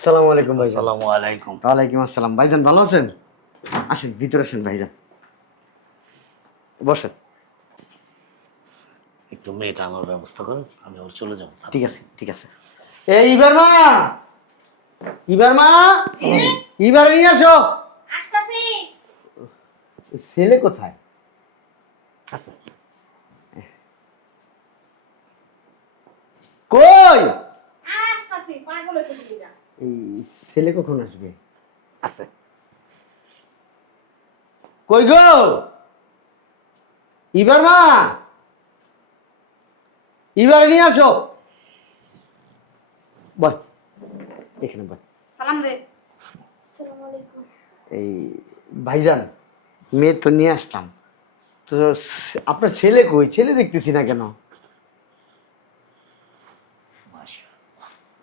আসসালামু আলাইকুম ভাইজান। আসসালামু আলাইকুম। ওয়ালাইকুম আসসালাম। ভাইজান ভালো আছেন? আসেন ভিতরে আসেন ভাইজান, বসেন। একটু মেয়েটা আমার ব্যবস্থা করেন, আমি ওর চলে যাবো। ঠিক আছে ঠিক আছে। এই ইবার মা, ইবার মা, ইবার নিয়ে আসো। আসতাছি। ছেলে কোথায়? আচ্ছা, কই? আসতাছি, পাগল হইছো বুঝিনা। এই ছেলে কখন আসবে? আচ্ছা। কই গো ইবার মা, ইবার নিয়ে আসো। বস এখানে বস। সালাম দে। আসসালামু আলাইকুম। এই ভাইজান, মেয়ে তো নিয়ে আসলাম, তো আপনার ছেলে কই? ছেলে দেখতেছি না কেন?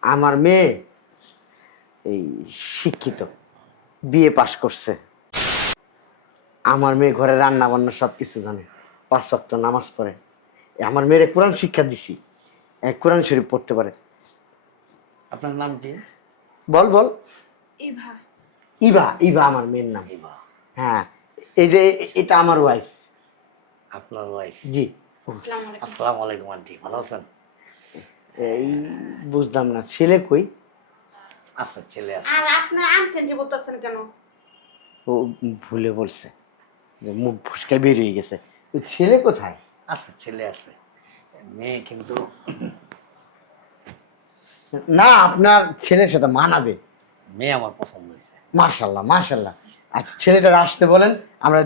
আমার মেয়ে এই শিক্ষিত, বিএ পাশ করছে। আমার মেয়ে ঘরে রান্না বান্না সব কিছু জানে, 5 ওয়াক্ত নামাজ পড়ে। আমার মেয়ের কোরআন শিক্ষা দিছি, কোরআন শরীফ পড়তে পারে। আপনার নাম কি? বল বল। ইভা। ইভা, ইভা আমার মেয়ের নাম। ইভা। হ্যাঁ, এই যে এটা আমার ওয়াইফ। আপনার ওয়াইফ? জি। আসসালামু আলাইকুম। আসসালামু আলাইকুম আন্টি, ভালো আছেন? এই বুঝলাম না, ছেলে কই? আচ্ছা, ছেলে আছে। আর আপনি আন্টি বলতেছেন কেন? ও ভুলে বলছে, যে মুখ ফুসকায় বেরিয়ে গেছে। তো ছেলে কোথায়? আচ্ছা, ছেলে আছে, মেয়ে কিন্তু না, আপনার ছেলের সাথে মানাবে। মেয়ে আমার পছন্দ হয়েছে। মাশাল্লাহ মাশাল্লাহ। আচ্ছা, ছেলেটার আসতে বলেন, আমরা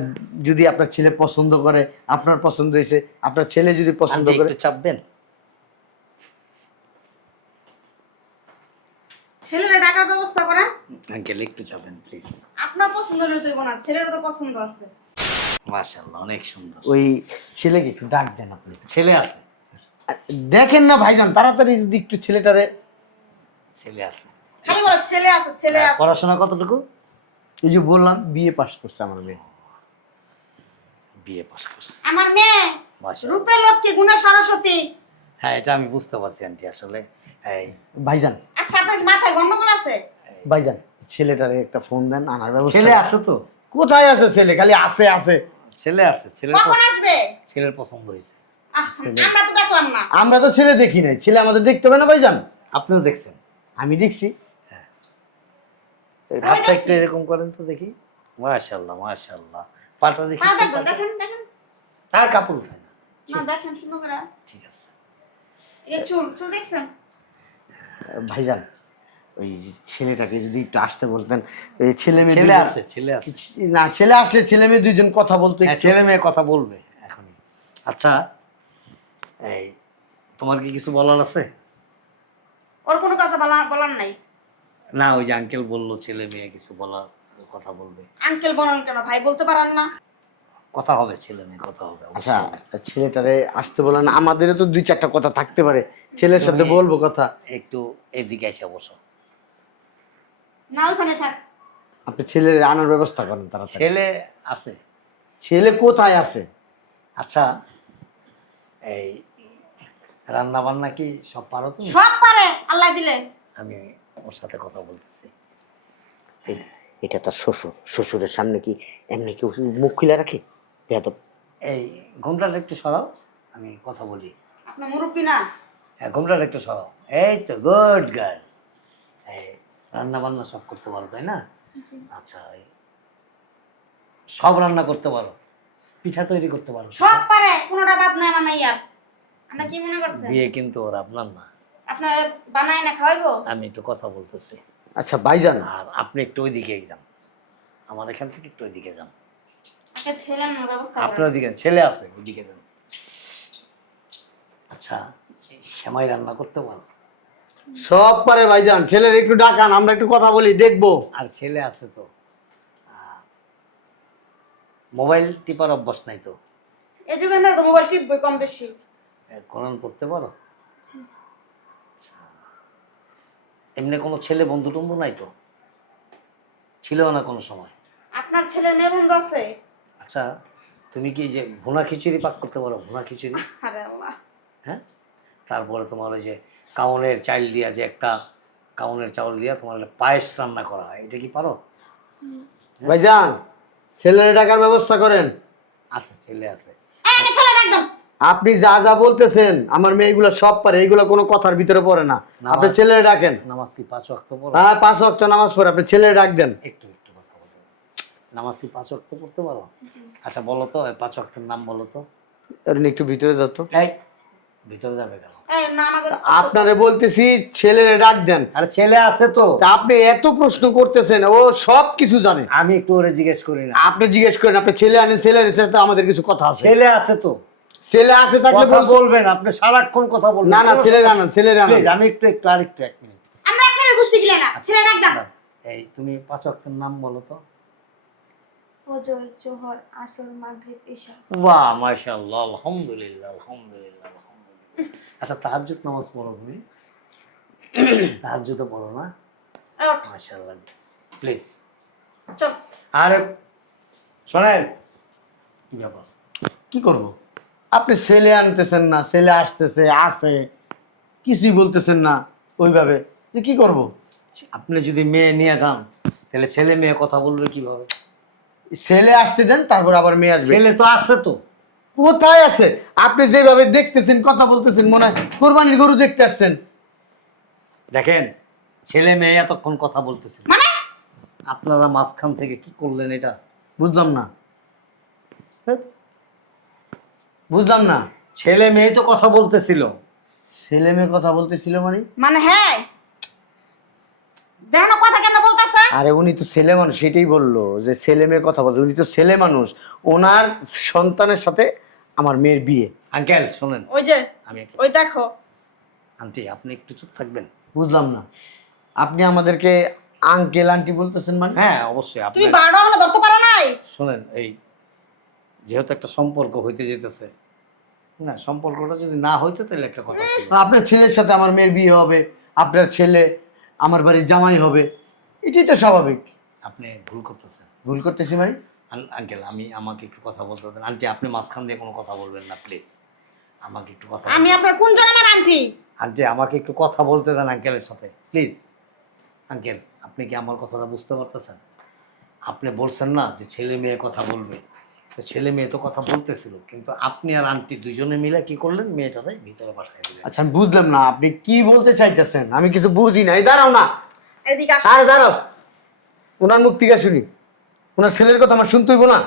যদি আপনার ছেলে পছন্দ করে, আপনার পছন্দ হয়েছে, আপনার ছেলে যদি পছন্দ আন্টি করে। একটু চাপবেন? ছেলেরা ডাকার ব্যবস্থা করেন। আঙ্কেল একটু চাপবেন প্লিজ। আপনার পছন্দ হলে তুই না, ছেলেরও তো পছন্দ আছে। মাশাআল্লাহ, অনেক সুন্দর। ওই ছেলেকে একটু ডাক দেন আপনি। ছেলে আছে? আর দেখেন না ভাইজান, তাড়াতাড়ি যদি একটু ছেলেটারে। ছেলে আছে। খালি বলো ছেলে আছে, ছেলে আছে। পড়াশোনা কতটুকু? এই যে বললাম বিএ পাস করছে আমার মেয়ে। বিএ পাস করছে। আমার মেয়ে মাশাআল্লাহ। রূপে লক্ষ্মী গুণে সরস্বতী। হ্যাঁ, এটা আমি বুঝতে পারছি আন্টি। আসলে এই ভাইজান, আচ্ছা, আপনার কি মাথায় গন্ডগোল আছে? ভাইজান ছেলেটারে একটা ফোন দেন, আনার ব্যবস্থা। ছেলে আছে তো? কোথায় আছে ছেলে? খালি আছে আছে। ছেলে আছে, কখন আসবে? ছেলের পছন্দ হয়েছে। আমরা তো দেখলাম না। আমরা তো ছেলে দেখি নাই, ছেলে আমাদের দেখতে হবে না ভাইজান? আপনিও দেখছেন? আমি দেখছি। হ্যাঁ। আমি হাতটা দেখছি। একটু এরকম করেন তো দেখি। মাশাআল্লাহ মাশাআল্লাহ। পাটা দেখি। হ্যাঁ, দেখেন দেখেন দেখেন। তার কাপড় উঠায় না। না, দেখেন সুন্দর করে। ঠিক আছে। এই চুল চুল দেখছেন? ভাইজান, ওই ছেলেটাকে যদি একটু আসতে বলতেন। এই ছেলে মেয়ে ছেলে দুইজন- আছে, ছেলে আছে। না, ছেলে আসলে ছেলে মেয়ে দুইজন কথা বলতো হ্যাঁ, একটু। ছেলে মেয়ে কথা বলবে এখনই। আচ্ছা, এই তোমার কি কিছু বলার আছে? ওর কোনো কথা বলার নাই। না, ওই যে আঙ্কেল বললো ছেলে মেয়ে কিছু বলার, কথা বলবে। আঙ্কেল বলেন কেন, ভাই বলতে পারেন না? কথা হবে, ছেলে মেয়ে কথা হবে। আচ্ছা, ছেলেটারে আসতে বলেন, আমাদেরও তো 2-4টা কথা থাকতে পারে, ছেলের সাথে বলবো কথা। একটু এদিকে এসে বসো। না, ওখানে থাক। আপনি ছেলের আনার ব্যবস্থা করেন তাড়াতাড়ি। ছেলে আছে? ছেলে কোথায় আছে? আচ্ছা, এই রান্না বান্না কি সব পারো তুমি? সব পারে আল্লাহ দিলে। আমি ওর সাথে কথা বলতেছি। এটা তার শ্বশুর, শ্বশুরের সামনে কি এমনি কেউ মুখ খুলে রাখে? বেয়াদব। এই ঘুমটাটা একটু সরাও, আমি কথা বলি। আপনার মুরব্বী না? হ্যাঁ, ঘুমটাটা একটু সরাও। এই তো গুড গার্ল। এই রান্না বান্না সব করতে পারো তাই না? আচ্ছা, এই সব রান্না করতে পারো? পিঠা তৈরি করতে পারো? সব পারে, কোনোটা বাদ নাই আমার মাইয়ার। আপনি কি মনে করছেন? বিয়ে কিন্তু ওর আপনার না। আপনার বানায় না খাওয়াইবো? আমি একটু কথা বলতেছি। আচ্ছা ভাইজান, আর আপনি একটু ওইদিকে যান, আমার এখান থেকে একটু ওইদিকে যান। একটা ছেলে নেওয়ার ব্যবস্থা আপনি করেন। ওইদিকে, ছেলে আছে ওইদিকে যান। আচ্ছা, এই সেমাই রান্না করতে পারো? সব পারে ভাইজান, ছেলের একটু ডাকান, আমরা একটু কথা বলি, দেখবো। আর ছেলে আছে তো? মোবাইল টিপার অভ্যাস নাই তো? এই যুগে না তো মোবাইল টিপবই কম বেশি। কোরআন পড়তে পারো? আচ্ছা, এমনি কোনো ছেলে বন্ধু টন্ধু নাই তো? ছিল না কোনো সময়? আপনার ছেলে মেয়ে বন্ধু আছে? আচ্ছা, তুমি কি যে ভুনা খিচুড়ি পাক করতে পারো? ভুনা খিচুড়ি? আরে আল্লাহ। হ্যাঁ, তারপরে তোমার ওই যে কাউনের চাইল দিয়া যে একটা কাউনের চাউল দিয়া তোমার পায়েস রান্না করা হয়, এটা কি পারো? ভাইজান ছেলের টাকার ব্যবস্থা করেন। আছে, ছেলে আছে। এই আগে ছেলে একদম। আপনি যা যা বলতেছেন আমার মেয়েগুলো সব পারে, এইগুলো কোনো কথার ভিতরে পড়ে না। আপনি ছেলের ডাকেন। নামাজ কি 5 ওয়াক্ত পড়ো? হ্যাঁ 5 ওয়াক্ত নামাজ পড়ে, আপনি ছেলের ডাক দেন। একটু কথা বলো। নামাজ কি 5 ওয়াক্ত পড়তে পারো? আচ্ছা বলো তো, এই 5 ওয়াক্তের নাম বলো তো। আপনি একটু ভিতরে যত। এই ভিতরে যাবে কেন? এই নামাজের আপনারে বলতেছি ছেলের ডাক দেন। আরে ছেলে আছে তো। তা আপনি এত প্রশ্ন করতেছেন, ও সব কিছু জানে। আমি একটু ওরে জিজ্ঞেস করি না? আপনি জিজ্ঞেস করেন, আপনি ছেলে আনেন, ছেলের সাথে আমাদের কিছু কথা আছে। ছেলে আছে তো। ছেলে আছে থাকলে কথা বলবেন, আপনি সারাক্ষণ কথা বলবেন। না না ছেলের আনেন, ছেলের আনেন। প্লিজ আমি একটু আরেকটু 1 মিনিট। আমরা এক মিনিট গুষ্টি গিলে না, ছেলে ডাক দাও। এই তুমি 5 ওয়াক্তের নাম বলো তো। ফজর, জোহর, আসর, মাগরিব, ইশা। বাহ মাশাআল্লাহ, আলহামদুলিল্লাহ আলহামদুলিল্লাহ আলহামদুলিল্লাহ। আচ্ছা তাহাজ্জুদ নামাজ পড়ো তুমি? তাহাজ্জুদ তো পড়ো না? আউট মাশাআল্লাহ। প্লিজ। চল। আরে শোনেন, কি ব্যাপার? কি করব? আপনি ছেলে আনতেছেন না, ছেলে আসতেছে আছে, কিছুই বলতেছেন না ওইভাবে, যে কি করব? আপনি যদি মেয়ে নিয়ে যান তাহলে ছেলে মেয়ে কথা বলবে কিভাবে? ছেলে আসতে দেন, তারপর আবার মেয়ে আসবে। ছেলে তো আছে তো। কোথায় আছে? আপনি যেভাবে দেখতেছেন, কথা বলতেছেন, মনে হয় কোরবানির গরু দেখতে আসছেন। দেখেন ছেলে মেয়ে এতক্ষণ কথা বলতেছে, মানে আপনারা মাঝখান থেকে কি করলেন এটা? বুঝলাম না, বুঝলাম না। ছেলে মেয়ে তো কথা বলতেছিল। ছেলে মেয়ে কথা বলতেছিল মানে? মানে হ্যাঁ দেখো না কথা কেন বলতাছে? আরে উনি তো ছেলে মানুষ, সেটাই বললো যে ছেলে মেয়ে কথা বলছে। উনি তো ছেলে মানুষ, ওনার সন্তানের সাথে আমার মেয়ের বিয়ে। আঙ্কেল শোনেন, ওই যে আমি ওই দেখো। আন্টি আপনি একটু চুপ থাকবেন? বুঝলাম না, আপনি আমাদেরকে আঙ্কেল আন্টি বলতেছেন মানে? হ্যাঁ অবশ্যই। তুমি আপনি 12টা হলো ধরতে পারো নাই? শোনেন, এই যেহেতু একটা সম্পর্ক হইতে যেতেছে না, সম্পর্কটা যদি না হইতো তাহলে একটা কথা ছিল। আপনার ছেলের সাথে আমার মেয়ের বিয়ে হবে, আপনার ছেলে আমার বাড়ির জামাই হবে, এটাই তো স্বাভাবিক। আপনি ভুল করতেছেন। ভুল করতেছি মানে? আঙ্কেল আমাকে একটু কথা বলতে দেন। আন্টি আপনি মাঝখান দিয়ে কোনো কথা বলবেন না প্লিজ, আমাকে একটু কথা আমি আপনার কোন জন্মের আন্টি? আন্টি আমাকে একটু কথা বলতে দেন আঙ্কেলের সাথে প্লিজ। আঙ্কেল আপনি কি আমার কথাটা বুঝতে পারতেছেন? আপনি বলছেন না যে ছেলে মেয়ে কথা বলবে, তো ছেলে মেয়ে তো কথা বলতেছিল, কিন্তু আপনি আর আন্টি দুইজনে মিলে কি করলেন, মেয়েটাকে ভিতরে পাঠিয়ে দিলেন। আচ্ছা আমি বুঝলাম না, আপনি কি বলতে চাইতেছেন? আমি কিছু বুঝি না। এই দাঁড়াও না, এদিকে আসো। আরে দাঁড়াও, ওনার মুখ থেকে শুনি। ওনার ছেলের কথা আমার শুনতে হইব না?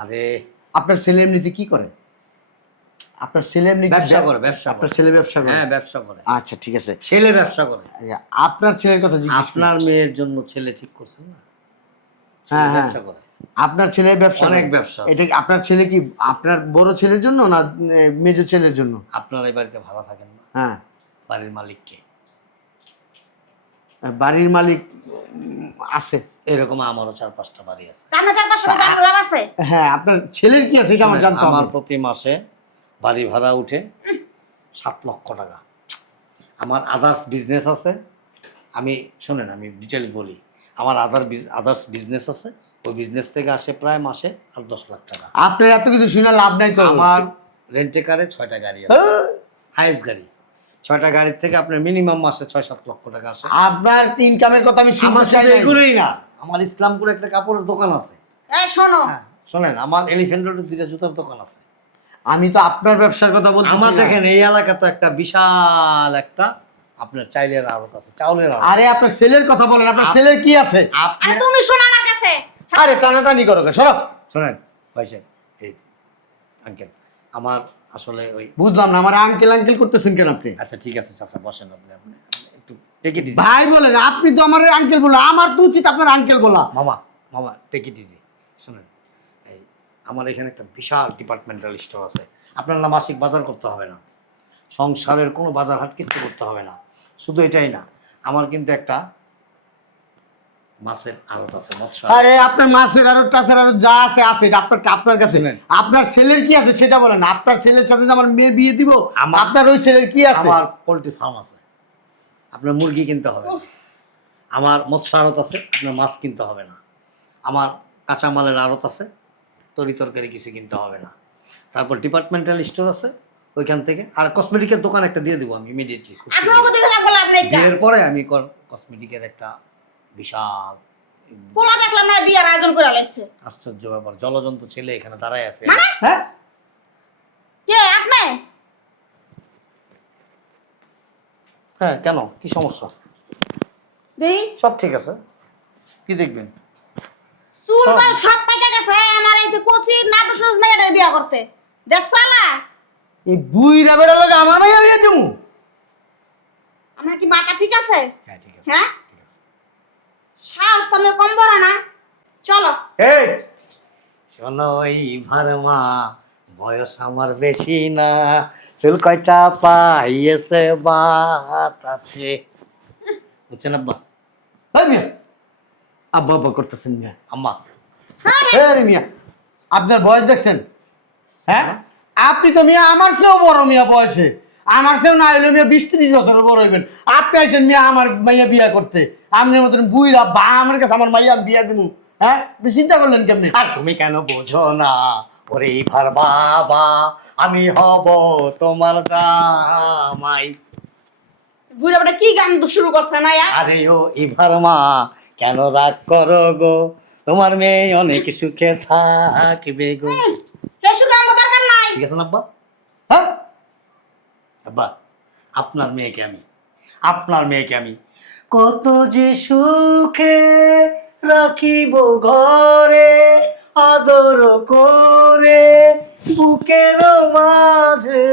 আরে আপনার ছেলে এমনিতে কি করে? আপনার ছেলে এমনি ব্যবসা করে, ব্যবসা আপনার করে। ছেলে ব্যবসা করে? হ্যাঁ ব্যবসা করে। আচ্ছা ঠিক আছে, ছেলে ব্যবসা করে। আপনার ছেলের কথা জিজ্ঞেস করি। আপনার মেয়ের জন্য ছেলে ঠিক করছেন না? ছেলে হ্যাঁ, হ্যাঁ। ব্যবসা করে। আপনার ছেলে ব্যবসা অনেক করে? ব্যবসা আছে। এটা কি আপনার ছেলে কি আপনার বড় ছেলের জন্য না মেজ ছেলের জন্য? আপনার এই বাড়িতে ভাড়া থাকেন না? হ্যাঁ। বাড়ির মালিককে? বাড়ির মালিক আছে। এরকম আমারও 4-5টা বাড়ি আছে। সামনে 4-500 টাকা লাভ আছে। হ্যাঁ, আপনার ছেলের কি আছে এটা আমার জানতে আমার হবে। প্রতি মাসে বাড়ি ভাড়া উঠে 7 লক্ষ টাকা। আমার আদার্স বিজনেস আছে। আমি শোনেন, আমি ডিটেইলস বলি। আমার আদার্স বিজনেস আছে, ওই বিজনেস থেকে আসে প্রায় মাসে 8-10 লাখ টাকা। আপনার এত কিছু শুনে লাভ নাই তো। আমার রেন্টে কারে 6টা গাড়ি আছে, হাইস্ট গাড়ি। 6টা গাড়ির থেকে আপনার মিনিমাম মাসে 6-7 লক্ষ টাকা আসে। আপনার ইনকামের কথা আমি শুনতে আমার চাই শুধু না। এগুলোই না, আমার ইসলামপুরে একটা কাপড়ের দোকান আছে। এই শোনো, হ্যাঁ শোনেন, আমার এলিফ্যান্ট রোডে 2টা জুতার দোকান আছে। আমি তো আপনার ব্যবসার কথা বলছি। আমার দেখেন এই এলাকা তো একটা বিশাল একটা আপনার চাইলের আড়ত আছে, চাউলের আড়ত। আরে আপনার ছেলের কথা বলেন, আপনার ছেলের কি আছে? আপনি আরে তুমি শোনো আমার কাছে। আরে টানাটানি করো কেন? সরব। শোনেন ভাই সাহেব, এই আঙ্কেল আমার আসলে ওই, বুঝলাম না, আমার আঙ্কেল আঙ্কেল করতেছেন কেন আপনি? আচ্ছা ঠিক আছে চাচা বসেন, আপনি একটু টেক ইট ইজি। ভাই বলেন, আপনি তো আমার আঙ্কেল বলা, আমার তো উচিত আপনার আঙ্কেল বলা। মামা মামা টেক ইট ইজি। শোনেন, এই আমার এখানে একটা বিশাল ডিপার্টমেন্টাল স্টোর আছে। আপনার না মাসিক বাজার করতে হবে না, সংসারের কোনো বাজার হাট কিচ্ছু করতে হবে না। শুধু এটাই না, আমার কিন্তু একটা মাছের আড়ত আছে, মৎস্য আড়ত। আরে আপনার মাছের আরো টাছের আরো যা আছে আছে, এটা আপনার কাছে নেন। আপনার ছেলের কি আছে সেটা বলেন। আপনার ছেলের সাথে যে আমার মেয়ে বিয়ে দিব, আপনার ওই ছেলের কি আছে? আমার পোল্ট্রি ফার্ম আছে, আপনার মুরগি কিনতে হবে না। আমার মৎস্য আড়ত আছে, আপনার মাছ কিনতে হবে না। আমার কাঁচামালের আড়ত আছে, তরকারি কিছু কিনতে হবে না। তারপর ডিপার্টমেন্টাল স্টোর আছে, ওইখান থেকে আর কসমেটিকের দোকান একটা দিয়ে দেবো আমি ইমিডিয়েটলি। আপনার ওকে দেখে লাভ লাভ নেই। বিয়ের পরে আমি কসমেটিকের একটা বিশাল পোলা দেখলাম না বিয়ার আয়োজন করে লাইছে। আশ্চর্য ব্যাপার, জলজন্ত ছেলে এখানে দাঁড়ায় আছে। মানে? হ্যাঁ, কে আপনি? হ্যাঁ, কেন, কি সমস্যা? দেই সব ঠিক আছে, কি দেখবেন? চুল সব- বাল সব পাইকা গেছে, আমার এসে কোচি না তো সুজ মেয়েটা বিয়া করতে। দেখছো না? এই বুইরা বেড়া লাগে আমার মেয়ে বিয়ে দেবো? আমার কি মাথা ঠিক আছে? হ্যাঁ ঠিক আছে, হ্যাঁ? ঠিক আছে। সাহস তো আমার কম বড় না। চলো। এই শোনো এই ভারমা, বয়স আমার বেশি না, চুল কয়টা পাইয়েছে বাতাসে। বুঝছেন আব্বা? এই মিয়া, আব্বা আব্বা করতেছেন মিয়া। আম্মা, এই মিয়া, আপনার বয়স দেখছেন? হ্যাঁ, আপনি তো মিয়া আমার চেয়েও বড় মিয়া বয়সে। আমার চেয়েও না হইলে মিয়া 20-30 বছরের বড় হইবেন। আপনি আইছেন মিয়া আমার মাইয়া বিয়া করতে। আপনার মতন বুইরা বা আমার কাছে আমার মাইয়া আমি বিয়া দিব। হ্যাঁ, আপনি চিন্তা করলেন কেমনি? আর তুমি কেন বোঝো না? ওরে ভার বাবা, আমি হব তোমার জামাই। বুড়া বড়া কি গান শুরু করছে না ইয়া? আরে ও ইভার মা, কেন রাগ করো গো? তোমার মেয়ে অনেক সুখে থাকবে গো। এসব গান দরকার নাই। ঠিক আছে না আব্বা? হ্যাঁ আব্বা, আপনার মেয়েকে আমি, আপনার মেয়েকে আমি কত যে সুখে রাখিব ঘরে, আদর করে বুকের মাঝে।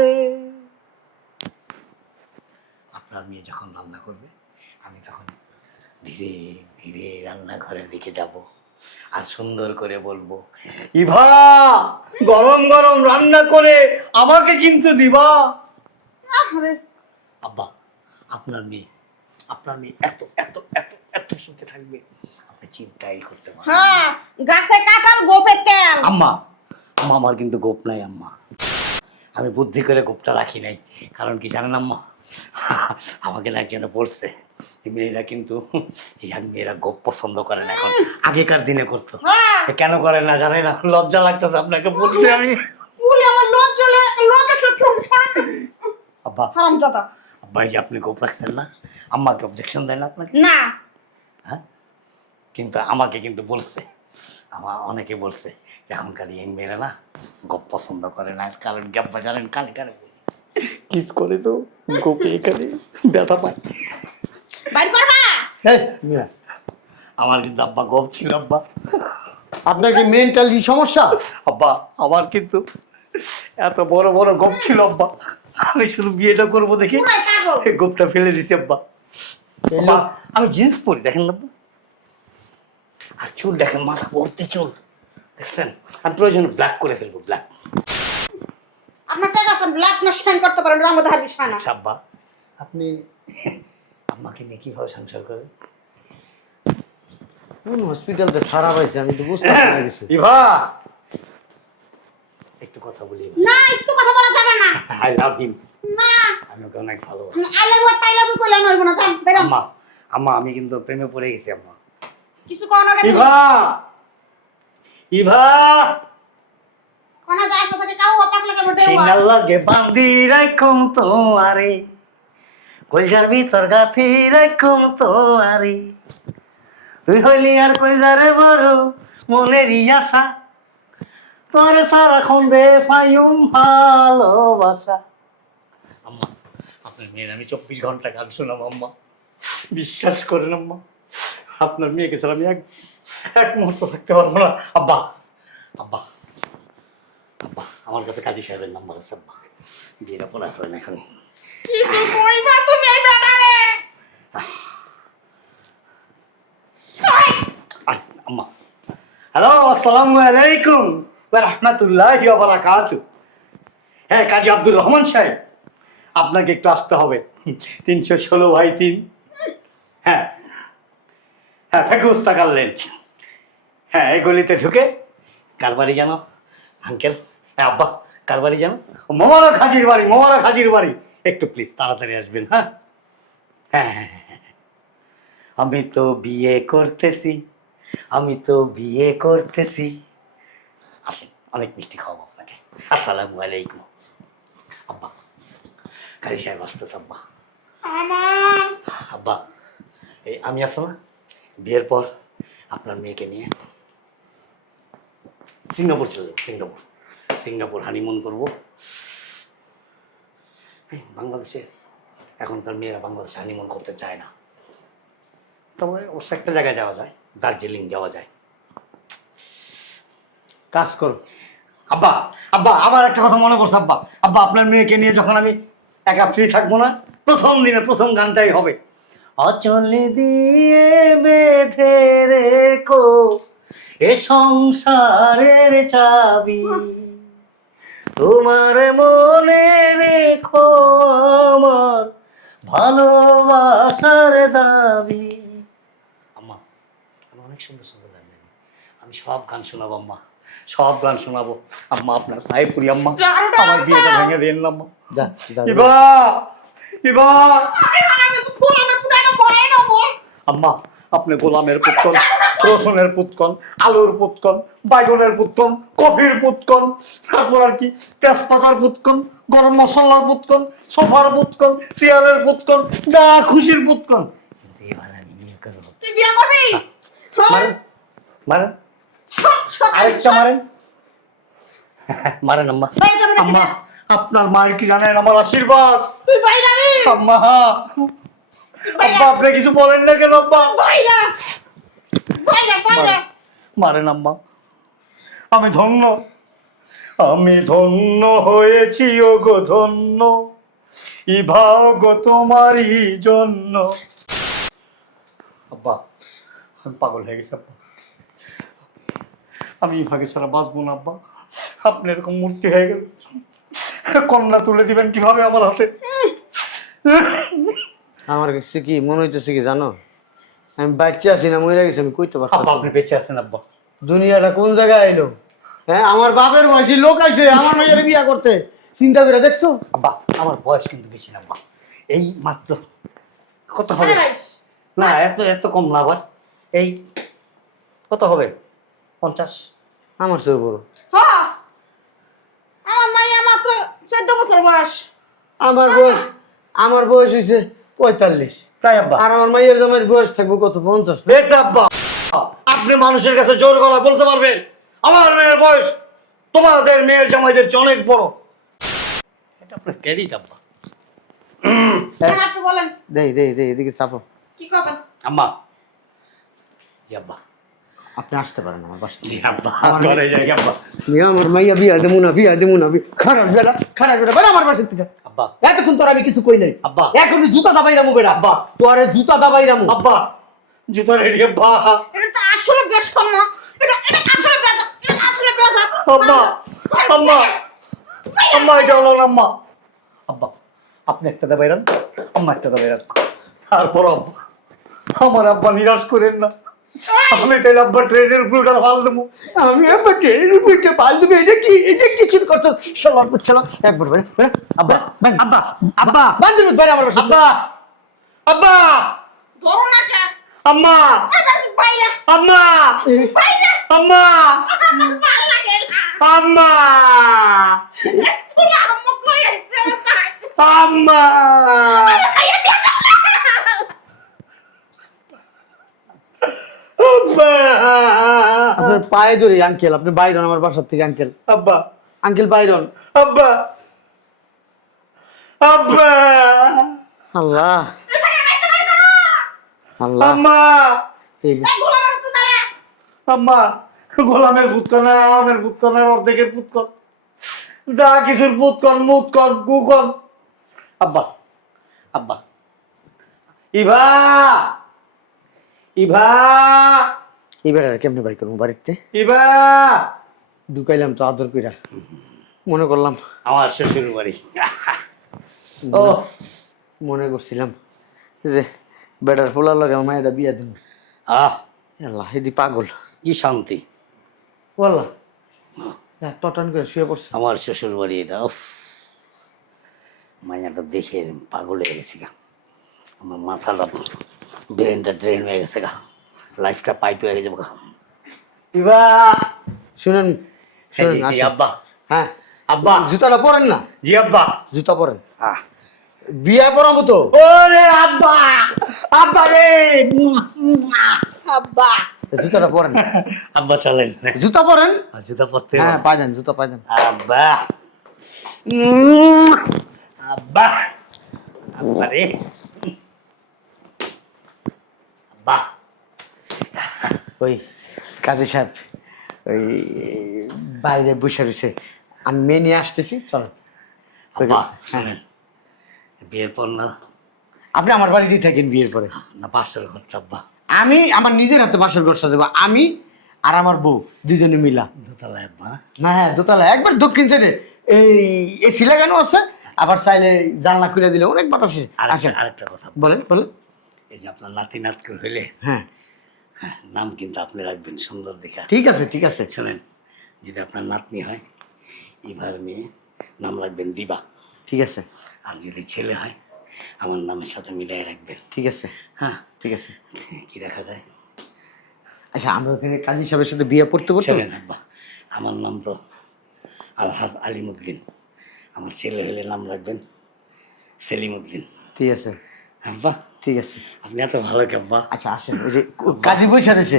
আপনার মেয়ে যখন রান্না করবে, আমি তখন ধীরে ধীরে রান্নাঘরের দিকে যাব আর সুন্দর করে বলবো, ইভা গরম গরম রান্না করে আমাকে কিন্তু দিবা। আরে আব্বা, আপনার মেয়ে, আপনার মেয়ে এত এত এত এত সুখে থাকবে, আপনি চিন্তাই করতে পারেন না। হ্যাঁ, গাছে কাঁঠাল গোপে তেল। আম্মা, আম্মা আমার কিন্তু গোপ নাই আম্মা, আমি বুদ্ধি করে গোপটা রাখি নাই। কারণ কি জানেন আম্মা, আমাকে না একজনে বলছে এই মেয়েরা কিন্তু, ইয়াং মেয়েরা গোপ পছন্দ করে না এখন, আগেকার দিনে করতো। হ্যাঁ, কেন করে না জানি না, লজ্জা লাগতেছে আপনাকে বলতে আমি। পুরি আমার লজ্জা সত্যি আব্বা, হারামজাদা। আব্বা এই যে আপনি গোপ রাখছেন না, আম্মাকে অবজেকশন দেয় না আপনাকে? না, হ্যাঁ, কিন্তু আমাকে কিন্তু বলছে, আমার অনেকে বলছে যে এখনকার ইয়াং মেয়েরা না গোপ পছন্দ করে না। কারণ গ্যাব্বা জানেন, কানে কানে কিস করে তো গোপে এখানে ব্যথা পায়। বাইর করবা। এই মিয়া, আমার কিন্তু আব্বা গোপ ছিল আব্বা। আপনার কি মেন্টালি সমস্যা? আব্বা আমার কিন্তু এত বড় বড় গোপ ছিল আব্বা, আমি শুধু বিয়েটা করবো দেখি পুরাই পাগল। এই গোপটা ফেলে দিছি আব্বা। আব্বা, আমি জিন্স পরি দেখেন না আব্বা, আর চুল দেখেন মাথা ভর্তি চুল দেখছেন, আমি প্রয়োজন ব্ল্যাক করে ফেলবো, ব্ল্যাক। আপনার টাকা আছে, ব্ল্যাক না শাইন করতে পারেন, রঙে দেখার বিষয় না। আচ্ছা আব্বা, আপনি আম্মাকে নিয়ে কিভাবে সংসার করেন? কোন হসপিটালতে ছাড়া পাইছে আমি তো বুঝতে পারছি না কিছু। ইভা, একটু কথা বলি। না, একটু কথা বলা যাবে না। আই লাভ হিম, না, আমি ওকে অনেক ভালোবাসি। আই লাভ ইউ টাই লাভ ইউ কইলে নইব না, যান বেরোন। আম্মা, আম্মা আমি কিন্তু প্রেমে পড়ে গেছি আম্মা। কিছু কোন না কেন? ইভা, ইভা কোন যায় সাথে কাউ অপাক লাগে বটে। সিনার লাগে বান্ধি রাখুম তোমারে, কইজার ভিতর গাথি রাখুম তোমারে, তুই হইলি আর কইজারে বড় মনেরই আশা, তোরে সারা খন্দে ফাইম ভালোবাসা। আম্মা, আপনার মেয়ের আমি 24 ঘন্টা গান শোনাম আম্মা, বিশ্বাস করেন আম্মা, আপনার মেয়েকে ছাড়া আমি এক মুহূর্ত থাকতে পারবো না। আব্বা, আব্বা, আব্বা আমার কাছে কাজী সাহেবের নাম্বার আছে আব্বা, বিয়েটা পড়া হয় না এখন। কিছু কইবা তুমি এই ব্যাটারে? আম্মা, হ্যালো, আসসালামু আলাইকুম ওয়া রাহমাতুল্লাহি ওয়া বারাকাতুহু। হ্যাঁ, কাজী আব্দুর রহমান সাহেব, আপনাকে একটু আসতে হবে। 316/3। হ্যাঁ হ্যাঁ, ফেকুস্তা কালেন। হ্যাঁ, এই গলিতে ঢুকে কার বাড়ি জানো আঙ্কেল? হ্যাঁ আব্বা, কার বাড়ি জানো? মোবারক হাজির বাড়ি, মোবারক হাজির বাড়ি। একটু প্লিজ তাড়াতাড়ি আসবেন। হ্যাঁ হ্যাঁ হ্যাঁ হ্যাঁ, আমি তো বিয়ে করতেছি, আমি তো বিয়ে করতেছি। আসেন, অনেক মিষ্টি খাওয়াবো আপনাকে। আসসালামু আলাইকুম। আব্বা, কারি সাহেব আসতেছে আব্বা। আমার আব্বা, এই আমি আসো না বিয়ের পর আপনার মেয়েকে নিয়ে সিঙ্গাপুর চলে যাবো। সিঙ্গাপুর হানিমুন করবো। বাংলাদেশে এখনকার মেয়েরা বাংলাদেশে হানিমুন করতে চায় না, তবে অবশ্য একটা জায়গায় যাওয়া যায়, দার্জিলিং যাওয়া যায়। কাজ করো। আব্বা আব্বা আমার একটা কথা মনে পড়ছে আব্বা। আব্বা আপনার মেয়েকে নিয়ে যখন আমি একা ফ্রি থাকবো না, প্রথম দিনে প্রথম গানটাই হবে, অচলে দিয়ে বেঁধে রেখো এ সংসারের চাবি, তোমার মনে রেখো আমার ভালোবাসার দাবি। আম্মা আমার অনেক সুন্দর সুন্দর গান জানি, আমি সব গান শোনাবো আম্মা, সব গান শোনাবো আম্মা। আপনার পায়ে পড়ি আম্মা, আমার বিয়েটা ভেঙে দিন না আম্মা। যা ইবা ইবা আম্মা, আপনি গোলামের পুত্তন, রসুনের পুত্তন, আলুর পুত্তন, বাইগনের পুত্তন, কফির পুত্তন, তারপর আর কি তেজপাতার পুত্তন, গরম মশলার পুত্তন, সোফার পুত্তন, চেয়ারের পুত্তন, যা খুশির পুত্তন। তুই বিয়ে করবি? মারেন মারেন আরেকটা মারেন মারেন আম্মা। আম্মা আপনার মায়ের কি জানেন আমার আশীর্বাদ। তুই বাইরে যাবি? আম্মা আব্বা আপনি কিছু বলেন না কেন আব্বা? বাইরে বাইরে বাইরে মারেন আম্মা। আমি ধন্য, আমি ধন্য হয়েছি ও গো ধন্য, ই ভাগ্য তোমারই জন্য। আব্বা আমি পাগল হয়ে গেছি আব্বা, আমি এই ভাগে ছাড়া বাঁচবো না আব্বা। আপনি এরকম মূর্তি হয়ে গেল, কন্যা তুলে দিবেন কিভাবে আমার হাতে? আমার কাছে কি মনে হইতেছে কি জানো, আমি বাচ্চা আছি না মরে গেছি, আমি কইতে পারছি আব্বা আপনি বেঁচে আছেন আব্বা। দুনিয়াটা কোন জায়গায় আইলো? হ্যাঁ, আমার বাপের বয়সী লোক আইছে আমার মেয়ের বিয়া করতে, চিন্তা করে দেখছো? আব্বা আমার বয়স কিন্তু বেশি না আব্বা, এই মাত্র কত হবে? না এত এত কম না আবার, এই কত হবে 50? আমার চেয়ে বড়। হ্যাঁ আমার মাইয়া মাত্র 14 বছর বয়স। আমার বয়স হয়েছে 45, তাই আব্বা? আর আমার মাইয়ের জামাইয়ের বয়স থাকবে কত 50? বেটা আব্বা, আপনি মানুষের কাছে জোর গলা বলতে পারবেন আমার মেয়ের বয়স তোমাদের মেয়ের জামাইদের চেয়ে অনেক বড়? এটা আপনার ক্যারিট আব্বা। হ্যাঁ আপনি বলেন দেই দেই দেই এদিকে চাপো। কি করবেন? আম্মা জি আব্বা, আপনি আসতে পারেন আমার বাসায়। জি আব্বা ঘরে যাই আব্বা। নিয়ে আমার মাইয়া বিয়া দেবো না খারাপ বেড়া বেড়া আমার বাসার থেকে। আব্বা এতক্ষণ তোর আমি কিছু কই নাই আব্বা। এখন জুতা দাবাই রামু বেড়া। আব্বা। তোরে জুতা দাবাই রামু। আব্বা জুতা রেডি আব্বা। এটা তো আসলে বেশম না, এটা এটা আসলে বেজা, এটা আসলে বেজা। আম্মা আম্মা আম্মা এটা হলো না আম্মা। আব্বা আপনি একটা দাবাই রান, আম্মা একটা দাবাই রান, তারপর আব্বা আমার আব্বা নিরাশ করেন না। আমি তাইলে আব্বা ট্রেনের উপরে ফাল দেবো। আমি আব্বা ট্রেনের উপরে পাল দেবে? এটা কি শুরু করছস? শালার পুচ্ছালা একবার বেড়া বেড়া। আব্বা আব্বা আব্বা বান্ধবী বেড়া আমার বাসা। আব্বা আব্বা ধরো না কে? আম্মা বাইরে আম্মা বাইরে আম্মা ভাল লাগে না। আম্মা তুই আম্মু কই আছে ভাই? আম্মা খাইয়ে দিয়া দাও। আব্বা আপনার পায়ে ধরি আঙ্কেল, আপনি বাইরন আমার বাসার থেকে আঙ্কেল। আব্বা আঙ্কেল বাইরন। আব্বা আব্বা আল্লাহ আল্লাহ। আম্মা এই এই গোলামের তো দাঁড়া। আম্মা গোলামের পুত্তন আমের পুত্তন অর্ধেকের পুত্তন, যা কিছুর পুত্তন মুতকন গুকন। আব্বা আব্বা ইভা ইভা এবার আর কেমনে বাই করবো বাড়িতে? ইভা ঢুকাইলাম তো আদর কইরা, মনে করলাম আমার শ্বশুর বাড়ি। ও মনে করছিলাম যে বেটার ফুলার লাগে আমার মায়েরা বিয়া দিন। আহ আল্লাহ এদি পাগল। কি শান্তি, বললাম টটান করে শুয়ে পড়ছে। আমার শ্বশুর বাড়ি এটা। উফ মাইয়াটা দেখে পাগল হয়ে গেছি গা, আমার মাথাটা ব্রেনটা ড্রেন হয়ে গেছে গা, লাইফটা পাইপ হয়ে গেছে গা। ইবা শুনেন শুনেন এই আসেন। আব্বা হ্যাঁ আব্বা জুতাটা পরেন না, জি আব্বা জুতা পরেন। আহ বিয়া পড়াবো তো। ওরে আব্বা, আব্বা রে, আব্বা। জুতাটা পরেন, আব্বা চলেন, জুতা পরেন। জুতা পরতে হ্যাঁ হবে। পাইলেন, জুতা পাইলেন। আব্বা, আব্বা, আব্বা রে, আব্বা। ওই কাজী সাহেব ওই বাইরে বসে রয়েছে, আমি মেয়ে নিয়ে আসতেছি, চল। আব্বা হ্যাঁ। শুনেন, বিয়ের পর না, আপনি আমার বাড়িতেই থাকেন বিয়ের পরে। না পাশের ঘরটা আব্বা, আমি আমার নিজের হাতে বাসর ঘর সাজাবো, আমি আর আমার বউ দুজনে মিলা। দোতলায় আব্বা। না হ্যাঁ, দোতলা একবার দক্ষিণ সাইডে এই এসি লাগানো আছে, আবার চাইলে জানলা খুলে দিলে অনেক বাতাস আসে। আরেকটা কথা বলেন বলেন। এই যে আপনার নাতি নাতকুর হইলে হ্যাঁ নাম কিন্তু আপনি রাখবেন সুন্দর দেখা। ঠিক আছে ঠিক আছে। শোনেন, যদি আপনার নাতনি হয় এবার মেয়ে নাম রাখবেন দিবা। ঠিক আছে আর যদি ছেলে হয় আমার নামের সাথে মিলিয়ে রাখবেন। ঠিক আছে হ্যাঁ, ঠিক আছে। কি রাখা যায়? আচ্ছা আমরা ওখানে কাজী সাহেবের সাথে বিয়ে পড়তে পড়তে শোনেন আব্বা, আমার নাম তো আলহাজ আলিমুদ্দিন, আমার ছেলে হলে নাম রাখবেন সেলিমুদ্দিন। ঠিক আছে আব্বা ঠিক আছে। আপনি এত ভালো কি আব্বা? আচ্ছা আসেন, ওই যে কাজী বৈশা রয়েছে।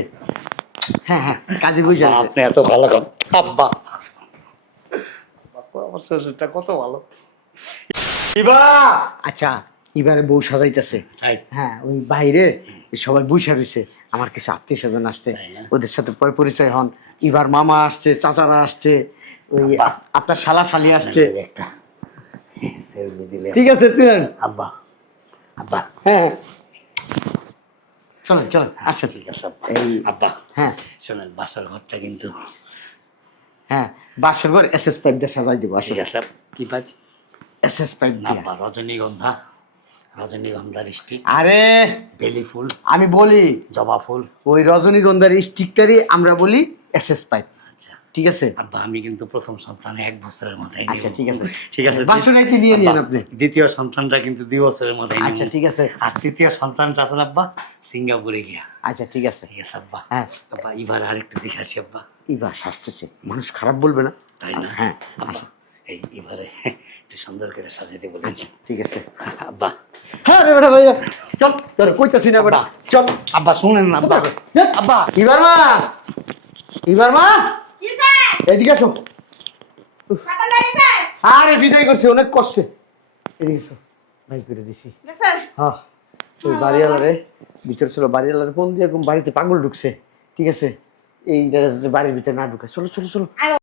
হ্যাঁ হ্যাঁ, কাজী বৈশা আব্বা, রয়েছে। আপনি এত ভালো কেন আব্বা? বাবা, আমার শ্বশুরটা কত ভালো। দিবা, আচ্ছা এবারে বউ সাজাইতেছে। তাই হ্যাঁ ওই বাইরে সবাই বৈশা রয়েছে, আমার কিছু আত্মীয় স্বজন আসছে, তাই না? ওদের সাথে পরিচয় হন। এবার মামা আসছে, চাচারা আসছে, ওই আব্বা। আপনার শালা শালি আসছে। আপনার একটা সেলফি দিলে। ঠিক আছে তুই আন। আব্বা, আব্বা, হ্যাঁ চলেন চলেন আসেন। ঠিক আছে আব্বা। এই আব্বা হ্যাঁ শোনেন, বাসার ঘরটা কিন্তু হ্যাঁ, বাসর ঘর এসএস পাইপ দিয়ে সাজাই দেবো। ঠিক আসেন, আছে। কি পাচ্ছি এসএস পাইপ না দিয়ে। আব্বা, রজনীগন্ধা, রজনীগন্ধার স্টিক, আরে বেলি ফুল, আমি বলি জবা ফুল। ওই রজনীগন্ধার স্টিকটারই আমরা বলি এসএস পাইপ। আচ্ছা ঠিক আছে আব্বা, আমি কিন্তু প্রথম সন্তানে 1 বছরের মাথায় নিব। আচ্ছা ঠিক আছে ঠিক আছে। বাসনাইতে নিয়ে নিন আপনি। দ্বিতীয় সন্তানটা কিন্তু 2 বছরের মাথায় নিব। আচ্ছা ঠিক আছে আর তৃতীয় সন্তানটা আছে না আব্বা, সিঙ্গাপুরে গিয়া। আচ্ছা ঠিক আছে। ঠিক আছে আব্বা। হ্যাঁ আব্বা এবার আরেকটু দেখে আসি আব্বা। এবার শাস্তেছে, মানুষ খারাপ বলবে না। তাই না? হ্যাঁ আব্বা এই এবারে একটু সুন্দর করে সাজাতে বলেছি। আচ্ছা ঠিক আছে। আব্বা, হ্যাঁ রে বেটা ভাইয়া, চল তোর কইতাছি না বেটা, চল। আব্বা শুনেন না আব্বা। আব্বা এবার মা, এবার মা কিসে এদিকে আসো। সাকাল লাইছে আরে বিদায় করছি অনেক কষ্টে, এদিকে এসো। ভাই করে দিছি। গেছে হ্যাঁ ওই বাড়িওয়ালারে ভিতর ছিল, বাড়িওয়ালারে ফোন দিয়ে এরকম বাড়িতে পাগল ঢুকছে। ঠিক আছে, এই বাড়ির ভিতরে না ঢুকে, চলো চলো চলো।